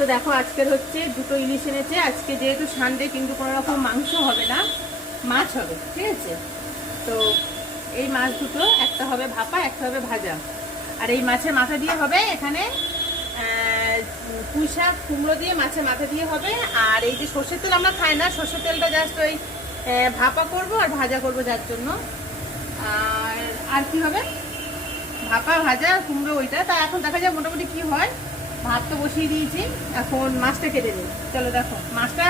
তো দেখো আজকের হচ্ছে দুটো ইলিশ এনেছে। আজকে যেহেতু সানডে কিন্তু কোনো রকম মাংস হবে না, মাছ হবে, ঠিক আছে? তো এই মাছ দুটো, একটা হবে ভাপা, একটা হবে ভাজা। আর এই মাছের মাথা দিয়ে হবে এখানে পুঁই শাক, কুমড়ো দিয়ে মাছের মাথা দিয়ে হবে। আর এই যে সর্ষের তেল আমরা খাই না, সর্ষের তেলটা জাস্ট ওই ভাপা করব আর ভাজা করব যার জন্য। আর আর কি হবে? ভাপা, ভাজা, কুমড়ো, ওইটা। তা এখন দেখা যায় মোটামুটি কি হয়। ভাত তো বসিয়ে দিয়েছি। এখন মাছটা কেটে নিই চলো দেখো, মাছটা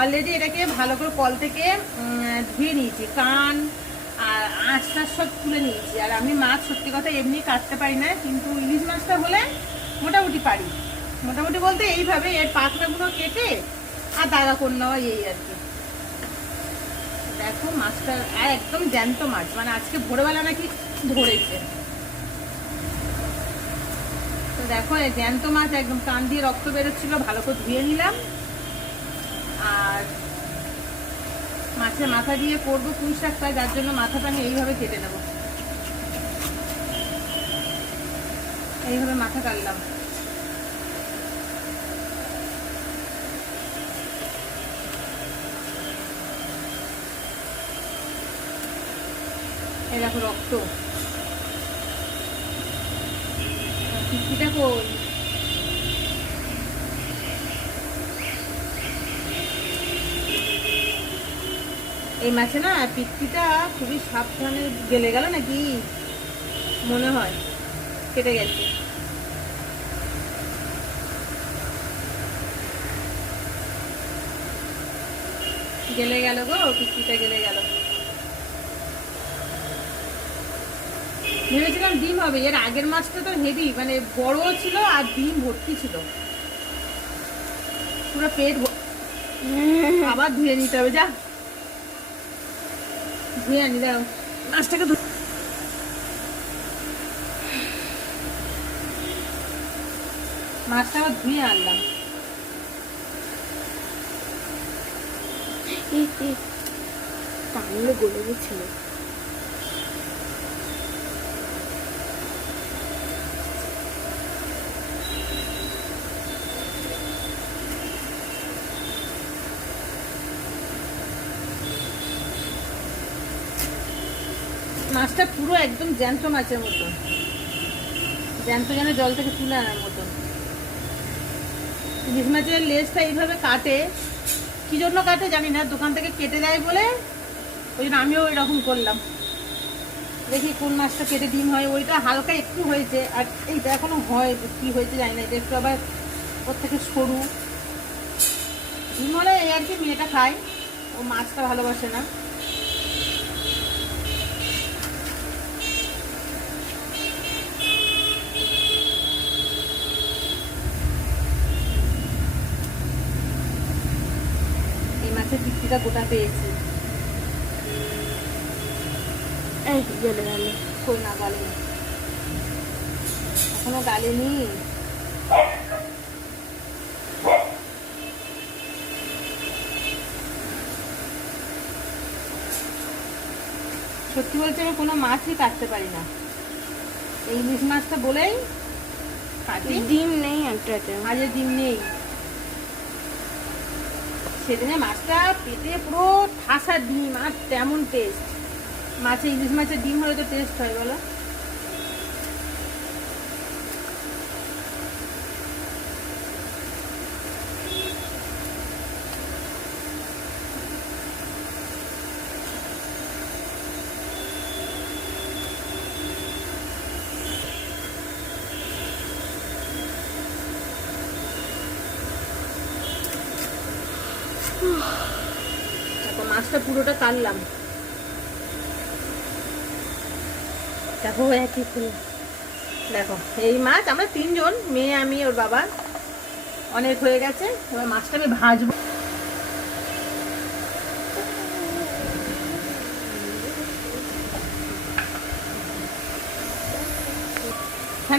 অলরেডি এটাকে ভালো করে কল থেকে ধুয়ে নিয়েছি। কান আর আঁশটা সব তুলে নিয়েছি। আর আমি মাছ সত্যি কথা এমনি কাটতে পারি না, কিন্তু ইলিশ মাছটা হলে মোটামুটি পারি। মোটামুটি বলতে এইভাবে এর পাখনাগুলো কেটে আর দাগা করে নেওয়া এই আর কি। দেখো মাছটা একদম জ্যান্ত মাছ মানে আজকে ভোরবেলা নাকি ধরেছে। দেখো, এই জ্যান্ত মাছ একদম কান দিয়ে রক্ত বেরোচ্ছিল, ভালো করে ধুয়ে নিলাম। আর মাছের মাথা দিয়ে করব পুঁই শাকটা যার জন্য মাথাটা আমি এইভাবে কেটে নেব। এইভাবে মাথা কাটলাম। এই দেখো রক্ত। কই এই মাছে না পিঠিটা খুবই সাবধানে গেলে গেল নাকি? মনে হয়। কেটে গেছে। গেলে গেল গো পিঠিটা গেলে গেল। ভেবেছিলাম ডিম হবে। এর আগের মাছটা তো হেভি মানে বড় ছিল আর ডিম ভর্তি ছিল। পুরো পেট আবার ধুয়ে নিতে হবে, যা। ধুয়ে আনি দাও মাছটাকে মাছটা আবার ধুয়ে আনলাম। কানগুলো গলে গেছিল মাছটা পুরো একদম জ্যান্ত মাছের মতো। জ্যান্ত যেন জল থেকে তুলে আনার মতন ইলিশ মাছের লেজটা এইভাবে কাটে। কি জন্য কাটে জানি না, দোকান থেকে কেটে দেয় বলে ওই জন্য আমিও এরকম করলাম। দেখি কোন মাছটা কেটে ডিম হয়, ওইটা হালকা একটু হয়েছে আর এইটা এখনও হয়, কি হয়েছে জানি না, এটা একটু আবার ওর থেকে সরু। ডিম হলে এই আর কি মেয়েটা খায়, ও মাছটা ভালোবাসে না এই পিঠিটা গোটা পেয়েছি? এই গেলে গেল। কই না গালে এখনও গালেনি সত্যি বলতে আমি কোনো মাছই কাটতে পারি না। এই ইলিশ মাছটা বলেই ডিম নেই একটাতে। মাঝে ডিম নেই। সেদিনে মাছটা পেটে পুরো ঠাসা ডিম আর তেমন টেস্ট মাছে ইলিশ মাছের ডিম হলে তো টেস্ট হয়, বলো। দেখো, মাছটা পুরোটা কাটলাম। দেখো একই ফুল। দেখো, এই মাছ আমরা তিনজন, মেয়ে, আমি, ওর বাবা। অনেক হয়ে গেছে, এবার মাছটা আমি ভাজবো।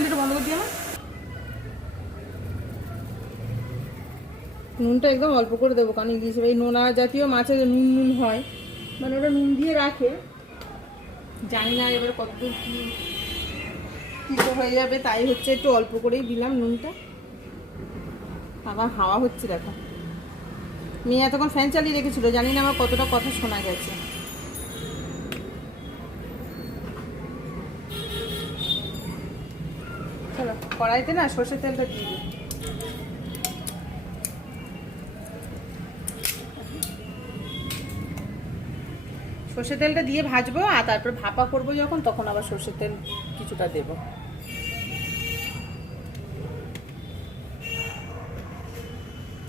একটু বন্ধ করে দিই আমার নুনটা একদম অল্প করে দেবো, কারণ ইলিশ এই নোনা জাতীয় মাছে নুন নুন হয়। মানে ওটা নুন দিয়ে রাখে। জানি না এবার কতদূর কি কি তো হয়ে যাবে, তাই হচ্ছে একটু অল্প করেই দিলাম নুনটা। আবার হাওয়া হচ্ছে, দেখো। মেয়ে এতক্ষণ ফ্যান চালিয়ে রেখেছিল, জানি না আমার কতটা কথা শোনা গেছে। চলো, কড়াইতে না সর্ষের তেলটা দিয়ে দিই। সর্ষের তেলটা দিয়ে ভাজবো আর তারপর ভাপা করব যখন, তখন আবার সর্ষের তেল কিছুটা দেবো।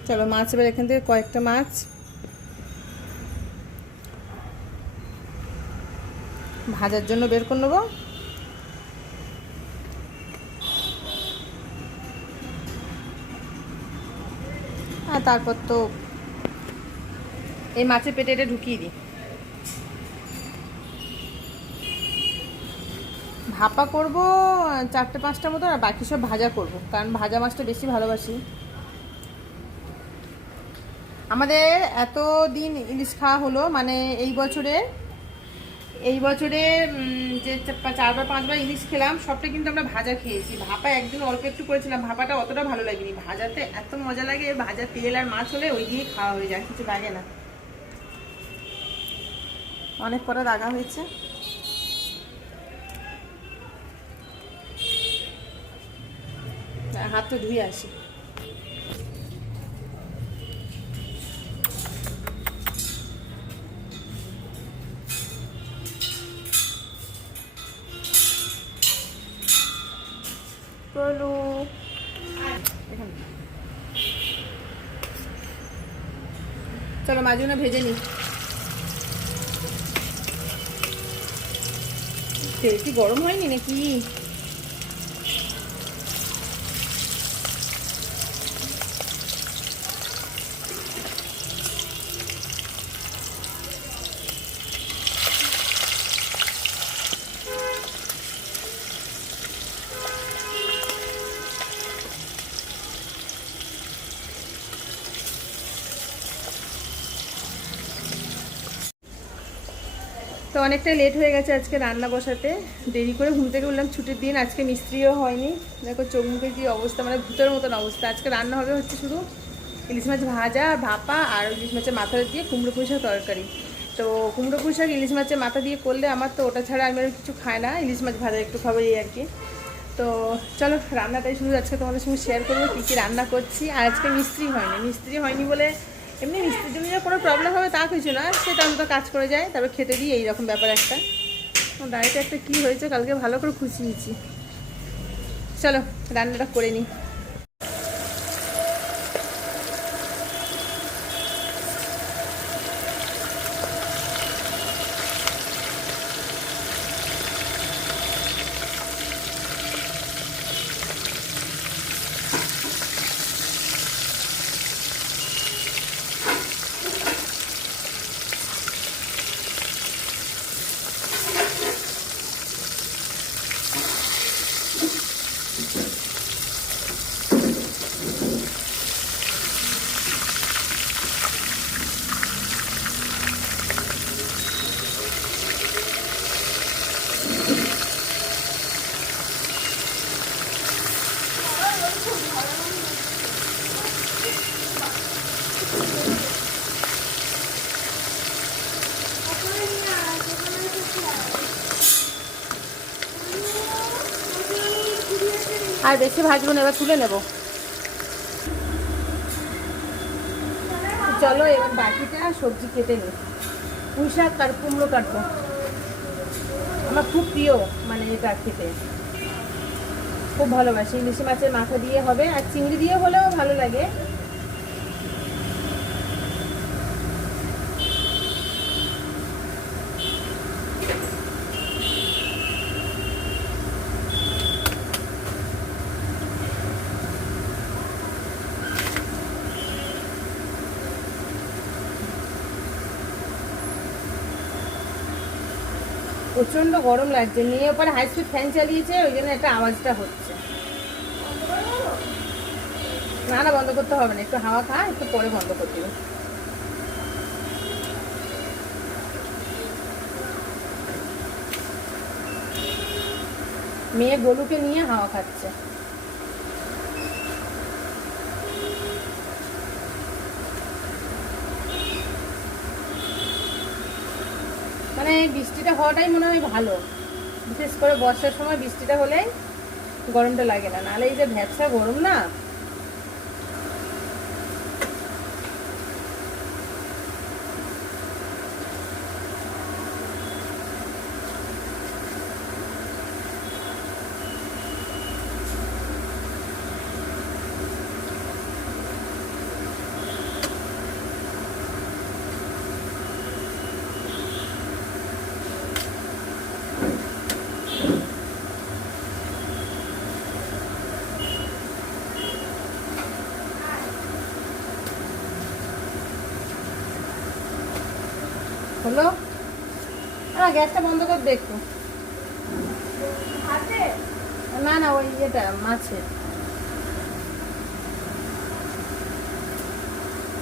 চলো মাছ, এবার এখান থেকে কয়েকটা মাছ। ভাজার জন্য বের করে নেব। আর তারপর তো এই মাছের পেটে এটা ঢুকিয়ে দিই। ভাপা করব, চারটে পাঁচটা মতো, আর বাকি সব ভাজা করব, কারণ ভাজা মাছটা বেশি ভালোবাসি। আমাদের এত দিন ইলিশ খাওয়া হলো মানে এই বছরে এই বছরে যে চারবার পাঁচবার ইলিশ খেলাম, সবটা কিন্তু আমরা ভাজা খেয়েছি। ভাপা একদিন অল্প একটু করেছিলাম, ভাপাটা অতটা ভালো লাগেনি। ভাজাতে এত মজা লাগে, ভাজা তেল আর মাছ হলে ওই দিয়েই খাওয়া হয়ে যায় কিছু লাগে না। অনেক পরে রাগা হয়েছে। হাতটা ধুয়ে আসি। চলো। চলো মাঝে ভেজে নি তেল কি গরম হয়নি নাকি? অনেকটাই লেট হয়ে গেছে আজকে রান্না বসাতে। দেরি করে ঘুম থেকে উঠলাম, ছুটির দিন, আজকে মিস্ত্রিও হয়নি। দেখো চোখ মুখে কি অবস্থা মানে ভূতের মতন অবস্থা। আজকে রান্না হবে হচ্ছে শুধু ইলিশ মাছ ভাজা ভাপা আর ইলিশ মাছের মাথা দিয়ে কুমড়ো পুঁই শাক তরকারি। তো কুমড়ো পুঁই শাক, ইলিশ মাছের মাথা দিয়ে করলে আমার তো ওটা ছাড়া আমি আর কিছু খাই না। ইলিশ মাছ ভাজা একটু খাব এই আর কি। তো চলো, রান্নাটাই শুধু আজকে তোমাদের সঙ্গে শেয়ার করব কী কী রান্না করছি। আর আজকে মিস্ত্রি হয়নি। মিস্ত্রি হয়নি বলে এমনি মিস্ত্রির জন্য যে কোনো প্রবলেম হবে, তা কিছু না সেটা তো কাজ করে যায়। তারপর খেতে দিই এইরকম ব্যাপার একটা। বাড়িতে একটা কী হয়েছে, কালকে ভালো করে খুশি নিচ্ছি চলো, রান্নাটা করে নিই। আর বেশি ভাজবো না, এবার তুলে নেব। চলো, এবার বাকিটা সবজি কেটে নিই। পুঁই শাক আর কুমড়ো কাটবো। আমার খুব প্রিয় মানে এটা খেতে। খুব ভালোবাসি। ইলিশ মাছের মাথা দিয়ে হবে, আর চিংড়ি দিয়ে হলেও ভালো লাগে। প্রচণ্ড গরম লাগছে। নিয়ে ওপরে হাই স্পিড ফ্যান চালিয়েছে, ওই জন্য একটা আওয়াজটা হচ্ছে। না না, বন্ধ করতে হবে না, একটু হাওয়া খা, একটু পরে বন্ধ করতে হবে মেয়ে গলুকে নিয়ে হাওয়া খাচ্ছে। এই বৃষ্টিটা হওয়াটাই মনে হয় ভালো। বিশেষ করে বর্ষার সময় বৃষ্টিটা হলেই গরমটা লাগে না। নাহলে এই যে ভ্যাপসা গরম না হলো হ্যাঁ গ্যাসটা বন্ধ করে দেখো। না না ওই ইয়েটা মাছের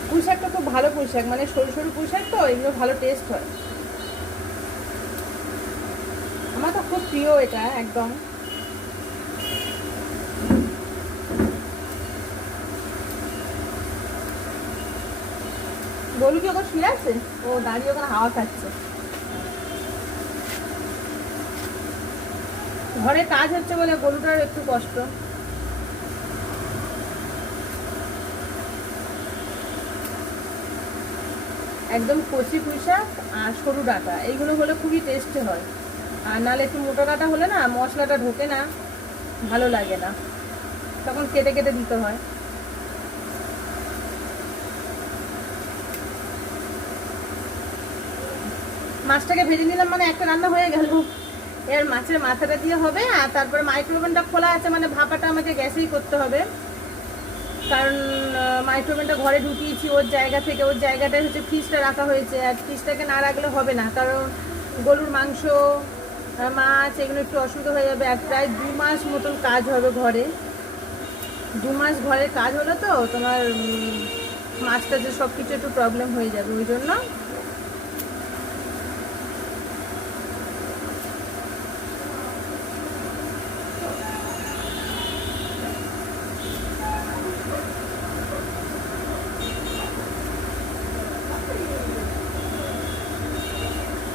পুঁইশাকটা খুব ভালো পুঁইশাক মানে সরু সরু পুঁইশাক তো এগুলো ভালো টেস্ট হয়। আমার তো খুব প্রিয় এটা একদম। গরু কি ওখানে শুয়ে আছে? ও দাঁড়িয়ে ওখানে হাওয়া খাচ্ছে। ঘরে কাজ হচ্ছে বলে গরুটার একটু কষ্ট। একদম কচি পুঁই শাক আর সরু ডাটা, এইগুলো হলে খুবই টেস্টি হয়। আর নাহলে একটু মোটা ডাটা হলে না মশলাটা ঢোকে না, ভালো লাগে না। তখন কেটে কেটে দিতে হয়। মাছটাকে ভেজে নিলাম মানে একটা রান্না হয়ে গেল। এর মাছের মাথাটা দিয়ে হবে, আর তারপরে মাইক্রোওভেনটা খোলা আছে মানে ভাপাটা আমাকে গ্যাসেই করতে হবে। কারণ মাইক্রোওভেনটা ঘরে ঢুকিয়েছি, ওর জায়গা থেকে, ওর জায়গাটায় হচ্ছে ফ্রিজটা রাখা হয়েছে, আর ফ্রিজটাকে না রাখলে হবে না। কারণ গরুর মাংস মাছ, এগুলো একটু অসুবিধা হয়ে যাবে, আর প্রায় দু মাস মতন কাজ হবে ঘরে। দু মাস ঘরের কাজ হলো তো তোমার মাছটা যে সব কিছু একটু প্রবলেম হয়ে যাবে, ওই জন্য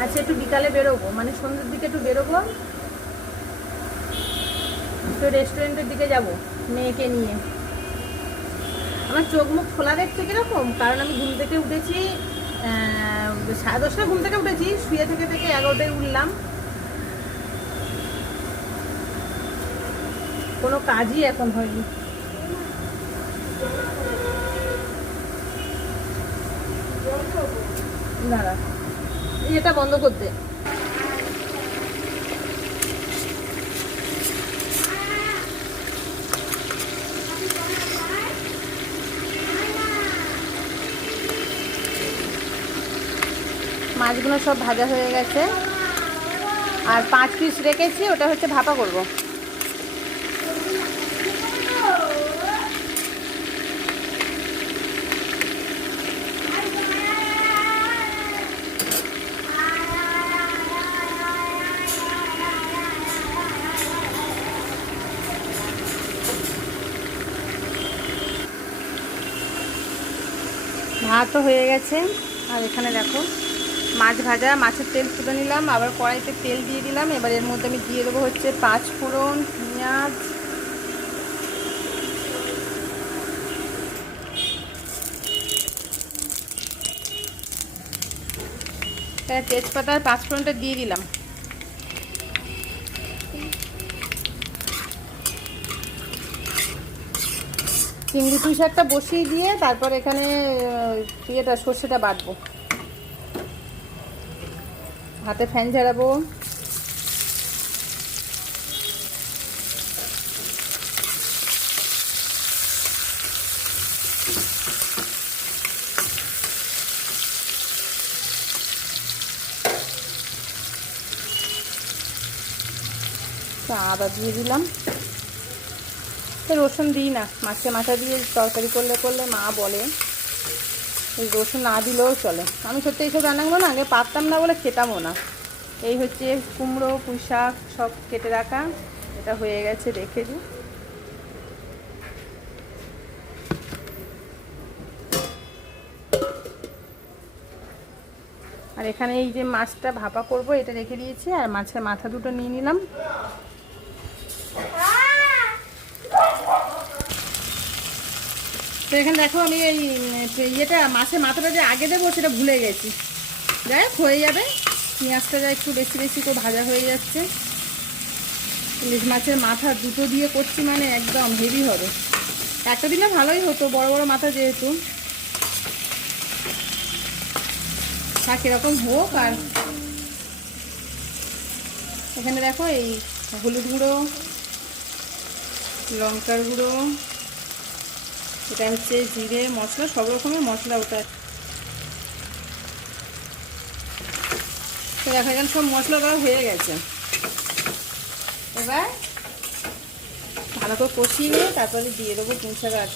আচ্ছা একটু বিকালে বেরোবো। মানে সন্ধ্যের দিকে একটু বেরোবো। একটু রেস্টুরেন্টের দিকে যাব, মেয়েকে নিয়ে। আমার চোখ মুখ খোলা দেখছে কীরকম? কারণ আমি ঘুম থেকে উঠেছি সাড়ে দশটা ঘুম থেকে উঠেছি, শুয়ে থেকে থেকে এগারোটায় উঠলাম। কোনো কাজই এখন হয়নি। দাঁড়া। এটা বন্ধ করতে। মাছগুলো সব ভাজা হয়ে গেছে। আর পাঁচ পিস রেখেছি, ওটা হচ্ছে ভাপা করব। ভাতও হয়ে গেছে। আর এখানে দেখো, মাছ ভাজা, মাছের তেল তুলে নিলাম, আবার কড়াইতে তেল দিয়ে দিলাম। এবার এর মধ্যে আমি দিয়ে দেবো হচ্ছে পাঁচ ফোড়ন, পেঁয়াজ। এখানে তেজপাতা আর পাঁচ ফোড়নটা দিয়ে দিলাম। চিংড়ি পুঁই শাকটা বসিয়ে দিয়ে তারপর এখানে ইয়েটা, সর্ষেটা বাটবো। হাতে ফ্যান ঝাড়াবো। আদা দিয়ে দিলাম। তো রসুন দিই না। মাছে মাথা দিয়ে তরকারি করলে করলে মা বলে রসুন না দিলেও চলে। আমি সত্যি এইসব রান্নাগুলো না, আগে পারতাম না বলে খেতামও না। এই হচ্ছে কুমড়ো পুঁই শাক সব কেটে রাখা। এটা হয়ে গেছে, রেখে দিই। আর এখানে এই যে মাছটা ভাপা করব, এটা রেখে দিয়েছি। আর মাছের মাথা দুটো নিয়ে নিলাম। তো এখানে দেখো আমি এই ইয়েটা, মাছের মাথাটা যে আগে দেবো সেটা ভুলে গেছি। যাই হোক, হয়ে যাবে। পেঁয়াজটা যা একটু বেশি বেশি করে ভাজা হয়ে যাচ্ছে। ইলিশ মাছের মাথা দুটো দিয়ে করছি মানে একদম হেভি হবে। একটা দিলে ভালোই হতো, বড় বড় মাথা যেহেতু। তা কীরকম হোক আর। এখানে দেখো এই হলুদ গুঁড়ো, লঙ্কার গুঁড়ো। এটা হচ্ছে জিরে, মশলা, সব রকমের মশলা ওটা। তো দেখা গেল সব মশলা দেওয়া হয়ে গেছে। এবার ভালো করে কষিয়ে তারপরে দিয়ে দেবো তিন গাছ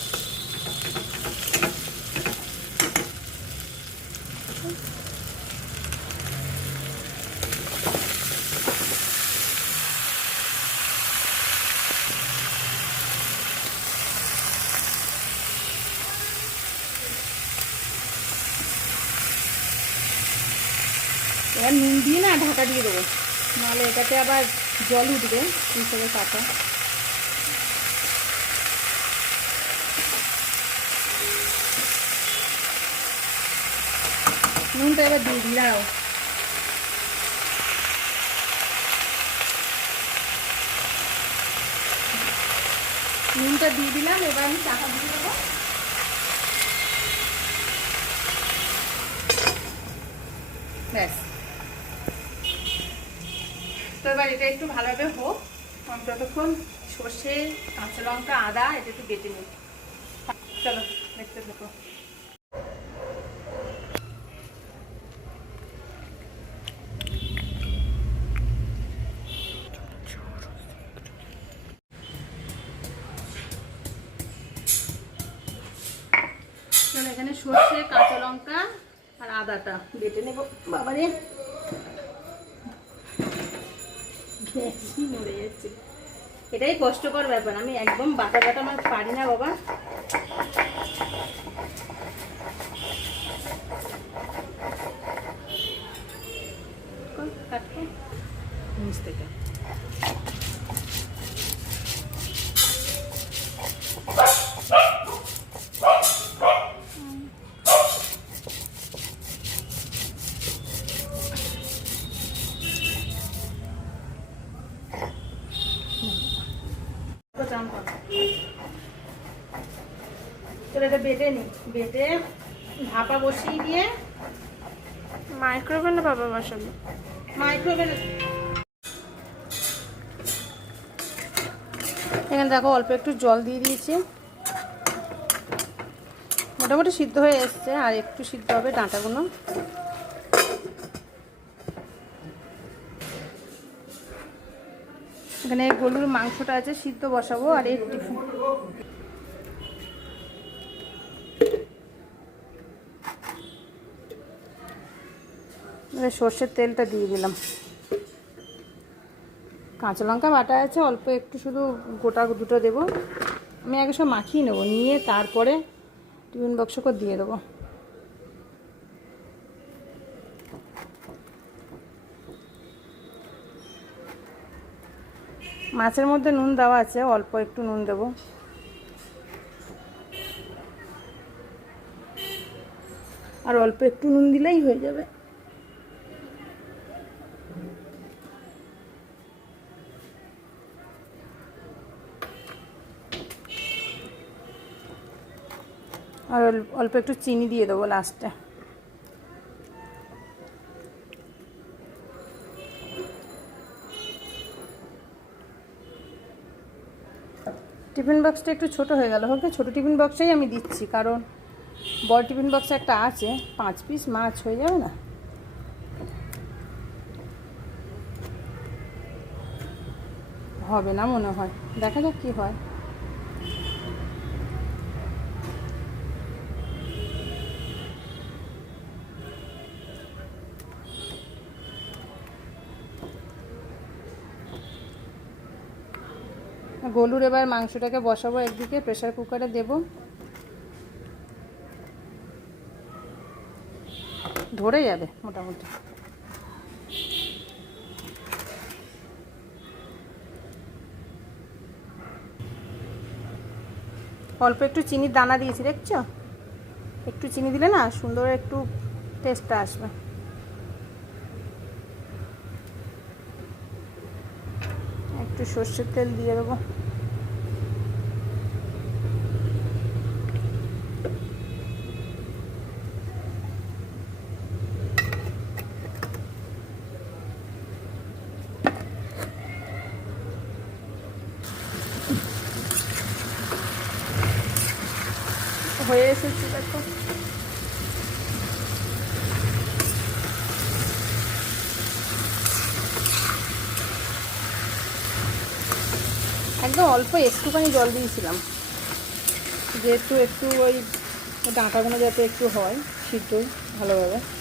এবার নুন দিয়ে না ঢাকা দিয়ে দেবো নাহলে এটাতে আবার জল উঠবে পুঁই পাতা। নুনটা এবার দিয়ে দিই, দাঁড়াও। নুনটা দিয়ে দিলাম, এবার আমি চাকা দিয়ে দেবো। ব্যাস। তো এবার এটা একটু ভালোভাবে হোক। ততক্ষণ সর্ষে, কাঁচা লঙ্কা, আদা, এটা একটু বেটে নিই। চলো, দেখতে থাকো। এখানে সর্ষে, কাঁচা লঙ্কা আর আদাটা বেটে নেব। বাবারে। মরে যাচ্ছে এটাই কষ্টকর ব্যাপার, আমি একদম বাটা বাটা আমার পারি না বাবা কাটকো। নিচ। চান কর। চলো এটা বেটে নি। বেটে ভাপা বসিয়ে দিয়ে মাইক্রোওভেনে বাবা বসাবো। মাইক্রোওভেনে এখানে দেখো অল্প একটু জল দিয়ে দিয়েছি। মোটামুটি সিদ্ধ হয়ে এসছে আর একটু সিদ্ধ হবে ডাঁটাগুলো। এখানে গরুর মাংসটা আছে, সিদ্ধ বসাবো আর একটু এবার সর্ষের তেলটা দিয়ে দিলাম। কাঁচা লঙ্কা বাটা আছে, অল্প একটু শুধু গোটা দুটো দেবো। আমি আগে সব মাখিয়ে নেব, নিয়ে তারপরে টিফিন বক্স করে দিয়ে দেবো। মাছের মধ্যে নুন দেওয়া আছে, অল্প একটু নুন দেবো। আর অল্প একটু নুন দিলেই হয়ে যাবে। আর অল্প একটু চিনি দিয়ে দেবো লাস্টে। টিফিন বক্সটা একটু ছোট হয়ে গেল। ওকে ছোট টিফিন বক্সেই আমি দিচ্ছি, কারণ বড় টিফিন বক্সে একটা আছে, পাঁচ পিস মাছ হয়ে যাবে না? হবে না মনে হয়। দেখা যাক কি হয়। গলুর এবার মাংসটাকে বসাবো একদিকে প্রেসার কুকারে দেব। ধরে যাবে মোটামুটি। অল্প একটু চিনির দানা দিয়েছি, দেখছ? একটু চিনি দিলে না সুন্দর একটু টেস্টটা আসবে। একটু সর্ষের তেল দিয়ে দেবো। হয়ে এসেছে, দেখো। একদম অল্প একটুখানি জল দিয়েছিলাম। যেহেতু একটু ওই ডাঁটাগুলো যাতে একটু হয়, সিদ্ধ, ভালোভাবে।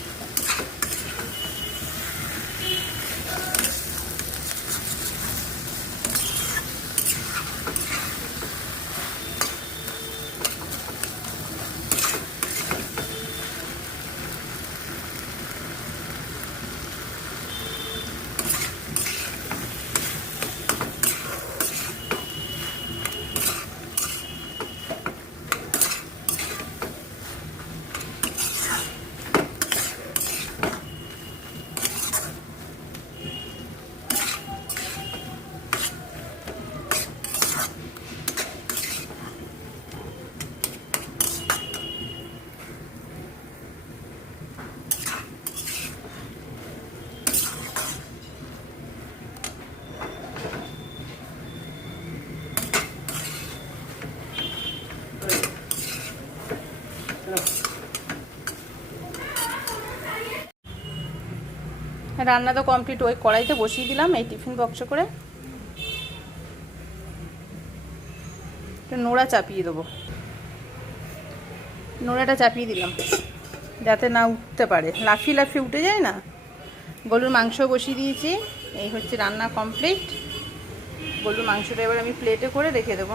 রান্না তো কমপ্লিট ওই কড়াইতে বসিয়ে দিলাম, এই টিফিন বক্সে করে। নোড়া চাপিয়ে দেবো। নোড়াটা চাপিয়ে দিলাম, যাতে না উঠতে পারে। লাফিয়ে লাফিয়ে উঠে যায় না? গরুর মাংস বসিয়ে দিয়েছি, এই হচ্ছে রান্না কমপ্লিট গরুর মাংসটা এবার আমি প্লেটে করে রেখে দেবো।